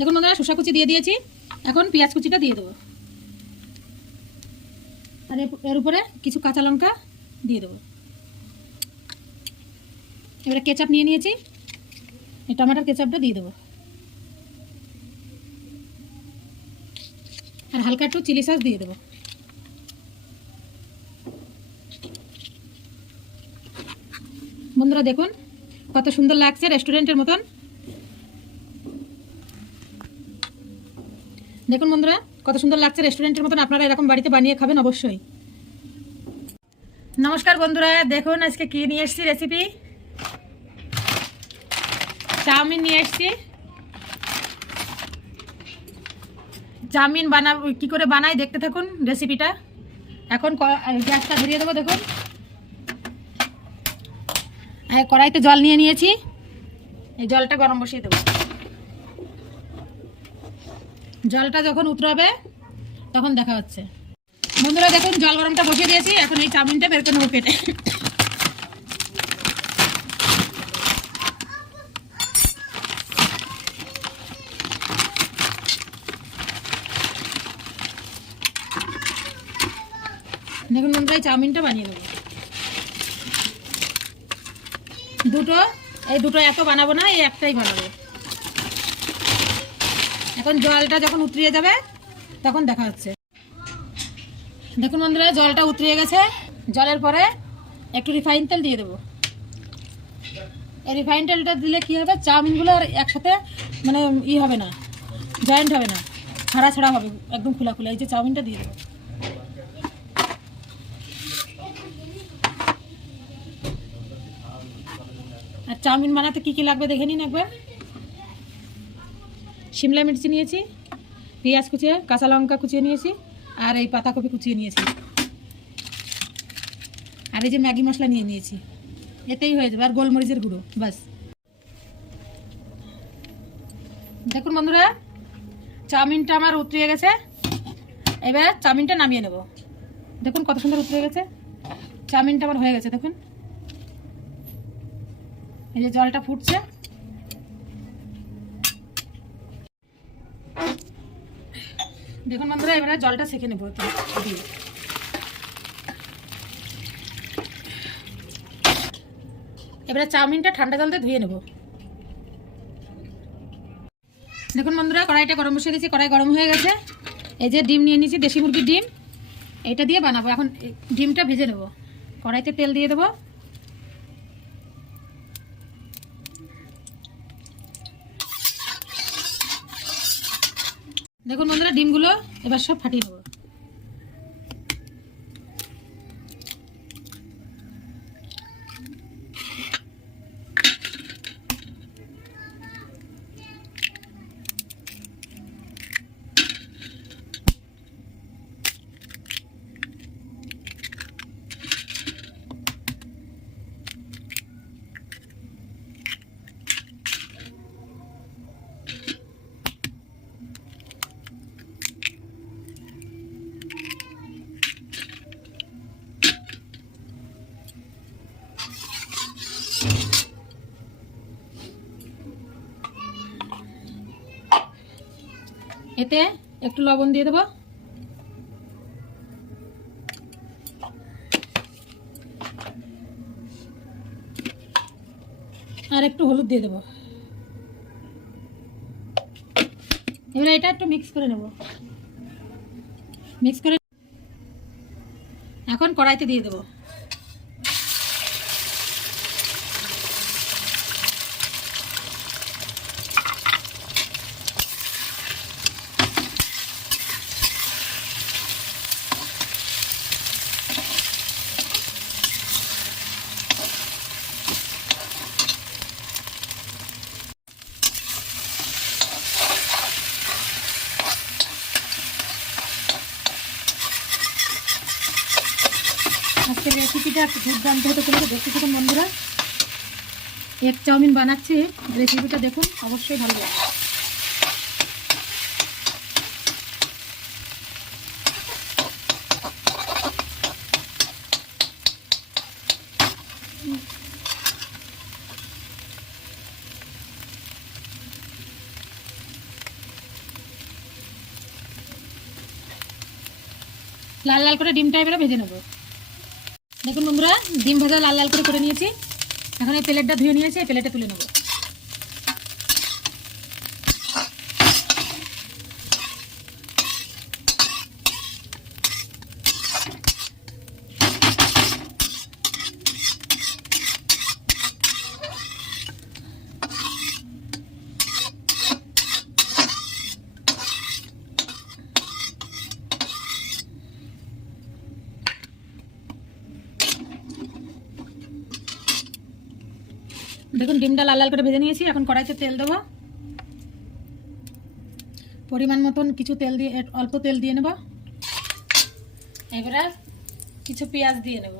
দেখুন বন্ধুরা, শসা কুচি দিয়ে দিয়েছি। এখন পেঁয়াজ কুচিটা দিয়ে দেবো। আর এর- উপরে কিছু কাঁচা লঙ্কা দিয়ে দেবো। এবারে কেচাপ নিয়ে নিয়েছি। এই টমেটোর কেচাপটা দিয়ে দেবো। আর হালকা একটু চিলি সস দিয়ে দেবো। বন্ধুরা, দেখুন কত সুন্দর লাগছে রেস্টুরেন্টের মতন। দেখুন বন্ধুরা, কত সুন্দর লাগছে রেস্টুরেন্টের মতন আপনারা এরকম বাড়িতে বানিয়ে খাবেন অবশ্যই। নমস্কার বন্ধুরা, দেখুন আজকে কি নিয়ে এসেছি রেসিপি চাউমিন নিয়ে এসেছি। চাউমিন বানা কি করে বানাই দেখতে থাকুন রেসিপিটা এখন গ্যাসটা ধরিয়ে দেবো, দেখুন। কড়াইতে জল নিয়ে নিয়েছি। এই জলটা গরম বসিয়ে দেবো। জলটা যখন উতরাবে, তখন দেখা হচ্ছে। বন্ধুরা, দেখুন, জল গরমটা বসিয়ে দিয়েছি। এখন এই চাউমিনটা বের করে নেব কেটে দেখুন, বন্ধুরা, এই চাউমিনটা বানিয়ে দেবো দুটো, এই দুটো এত বানাবো না, এই একটাই বানাবো এখন জলটা যখন উতরিয়ে যাবে, তখন দেখা হচ্ছে দেখুন বন্ধুরা, জলটা উতরিয়ে গেছে। জলের পরে একটু রিফাইন তেল দিয়ে দেবো। এই রিফাইন তেলটা দিলে কী হবে চাউমিনগুলো আর একসাথে মানে ই হবে না, জয়েন্ট হবে না, ছাড়া ছাড়া হবে, একদম খোলা খোলা। এই যে চাউমিনটা দিয়ে দেবো। আর চাউমিন বানাতে কী কী লাগবে দেখে নিন একবার। শিমলা মির্চি নিয়েছি, পেঁয়াজ কুচিয়ে, কাঁচা লঙ্কা কুচিয়ে নিয়েছি, আর এই পাতাকপি কুচিয়ে নিয়েছি। আর এই যে ম্যাগি মশলা নিয়ে নিয়েছি। এতেই হয়ে যাবে, আর গোলমরিচের গুঁড়ো বাস দেখুন বন্ধুরা, চাউমিনটা আমার উতরিয়ে গেছে। এবার চাউমিনটা নামিয়ে নেব। দেখুন কত সুন্দর উতরে গেছে। চাউমিনটা আমার হয়ে গেছে, দেখুন। এই যে জলটা ফুটছে। দেখুন বন্ধুরা, এবারে জলটা সেঁকে নেব। এবারে চাউমিনটা ঠান্ডা জল দিয়ে ধুয়ে নেব। দেখুন বন্ধুরা, কড়াইটা গরম বসিয়ে দিয়েছি, কড়াই গরম হয়ে গেছে। এই যে ডিম নিয়ে নিয়েছি, দেশি মুরগির ডিম। এটা দিয়ে বানাবো। এখন ডিমটা ভেজে নেব। কড়াইতে তেল দিয়ে দেবো। দেখুন বন্ধুরা ডিমগুলো এবার সব ফাটিয়ে নেব। এতে একটু লবণ দিয়ে দেবো। আর একটু হলুদ দিয়ে দেবো। এবারে এটা একটু মিক্স করে নেব। মিক্স করে এখন কড়াইতে দিয়ে দেবো। রেসিপিটা দুর্দান্ত হতে চলেছে দেখতে থাকুন বন্ধুরা। এক চাউমিন বানাচ্ছি। রেসিপিটা দেখুন, অবশ্যই ভালো লাল লাল করে ডিমটা এবারে ভেজে নেব। দেখুন বন্ধুরা, ডিম ভাজা লাল লাল করে করে নিয়েছি। এখন এই প্লেটটা ধুয়ে নিয়েছি, এই প্লেটে তুলে নেব। দেখুন, ডিমটা লাল লাল করে ভেজে নিয়েছি, এখন কড়াইতে তেল দেবো। পরিমাণ মতন কিছু তেল দিয়ে অল্প তেল দিয়ে নেব। এবারে কিছু পেঁয়াজ দিয়ে নেব।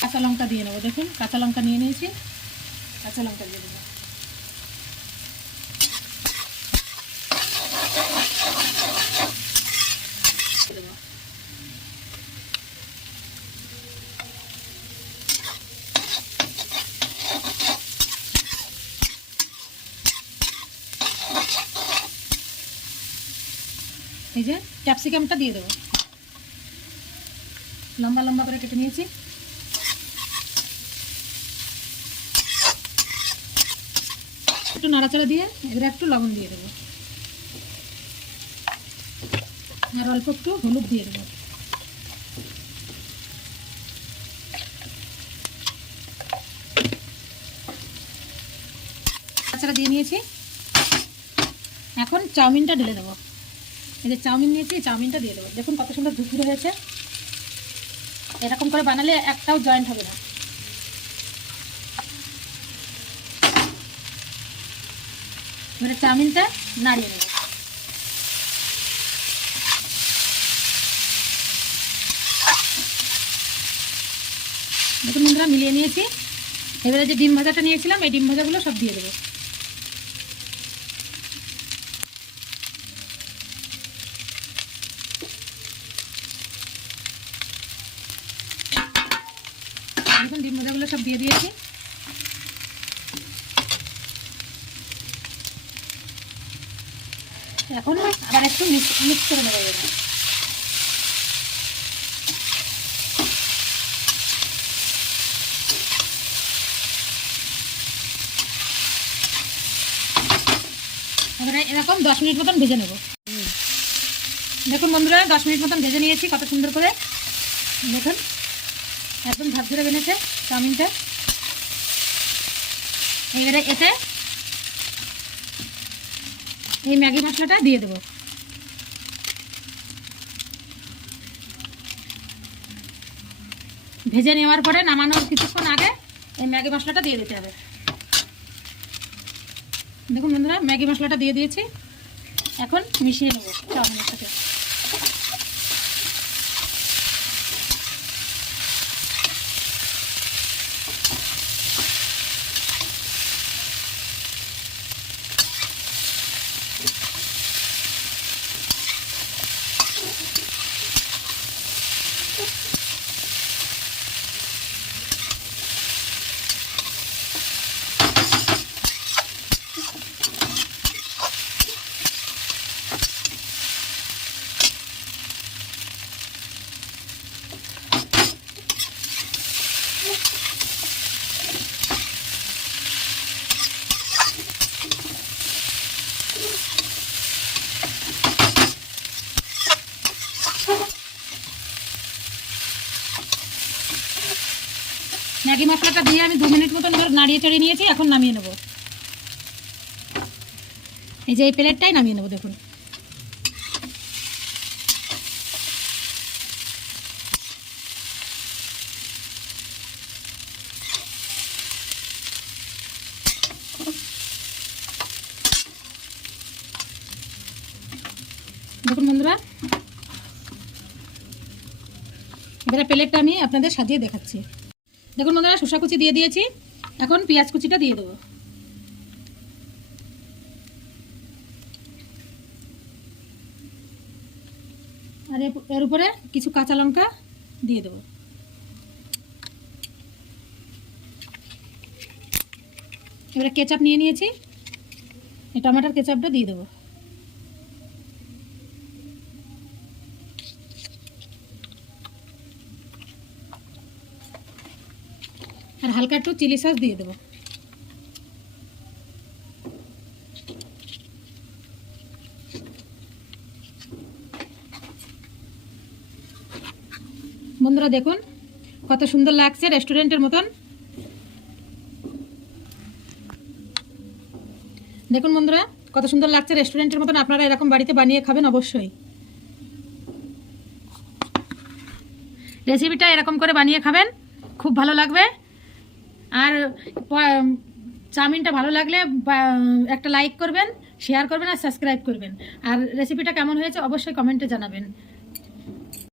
কাঁচা লঙ্কা দিয়ে নেব, দেখুন, কাঁচা লঙ্কা নিয়ে নিয়েছি, কাঁচা লঙ্কা দিয়ে দেবো দিয়ে দেবো এই যে ক্যাপসিকামটা দিয়ে দেবো। লম্বা লম্বা করে কেটে নিয়েছি। একটু নাড়াচাড়া দিয়ে এবারে একটু লবণ দিয়ে দেবো। আর অল্প একটু হলুদ দিয়ে দেবো। নাড়াচাড়া দিয়ে নিয়েছি। এখন চাউমিনটা ঢেলে দেবো। এই যে চাউমিন নিয়েছি চাউমিনটা দিয়ে দেবো। দেখুন কত সুন্দর ধুপুরে হয়েছে। এরকম করে বানালে একটাও জয়েন্ট হবে না। এবারে চাউমিনটা নাড়িয়ে নেব। দেখুন বন্ধুরা, মিলিয়ে নিয়েছি। এবারে যে ডিম ভাজাটা নিয়েছিলাম, এই ডিম ভাজাগুলো সব দিয়ে দেবো দেখুন ডিম ভাজাগুলো সব দিয়ে দিয়েছি এখন আবার একটু মিক্স করে এবার। এবারে এরকম দশ মিনিট মতন ভেজে নেব। দেখুন বন্ধুরা, দশ মিনিট মতন ভেজে নিয়েছি কত সুন্দর করে। দেখুন, একদম ভাত ধরে বেনেছে চাউমিনটা। এবারে এতে এই ম্যাগি মশলাটা দিয়ে দেবো। ভেজে নেওয়ার পরে নামানোর কিছুক্ষণ আগে এই ম্যাগি মশলাটা দিয়ে দিতে হবে। দেখুন বন্ধুরা, ম্যাগি মশলাটা দিয়ে দিয়েছি। এখন মিশিয়ে নেব চাউমিনের সাথে ম্যাগি মশলাটা দিয়ে আমি দু মিনিট মতন নাড়িয়ে চাড়িয়ে নিয়েছি, এখন নামিয়ে নেব। এই যে এই প্লেটটাই নামিয়ে নেব, দেখুন। দেখুন বন্ধুরা, এবারে প্লেটটা আমি আপনাদের সাজিয়ে দেখাচ্ছি। দেখুন বন্ধুরা শসা কুচি দিয়ে দিয়েছি। এখন পেঁয়াজ কুচিটা দিয়ে দেবো। আর এর- উপরে কিছু কাঁচা লঙ্কা দিয়ে দেবো। এবারে কেচাপ নিয়ে নিয়েছি। টমেটোর কেচাপটা দিয়ে দেবো। আর হালকা একটু চিলি সস দিয়ে দেবো। বন্ধুরা দেখুন, কত সুন্দর লাগছে রেস্টুরেন্টের মতন। দেখুন বন্ধুরা, কত সুন্দর লাগছে রেস্টুরেন্টের মতন, আপনারা এরকম বাড়িতে বানিয়ে খাবেন অবশ্যই। রেসিপিটা এরকম করে বানিয়ে খাবেন, খুব ভালো লাগবে। আর চাউমিনটা ভালো লাগলে একটা লাইক করবেন শেয়ার করবেন আর সাবস্ক্রাইব করবেন। আর রেসিপিটা কেমন হয়েছে অবশ্যই কমেন্টে জানাবেন।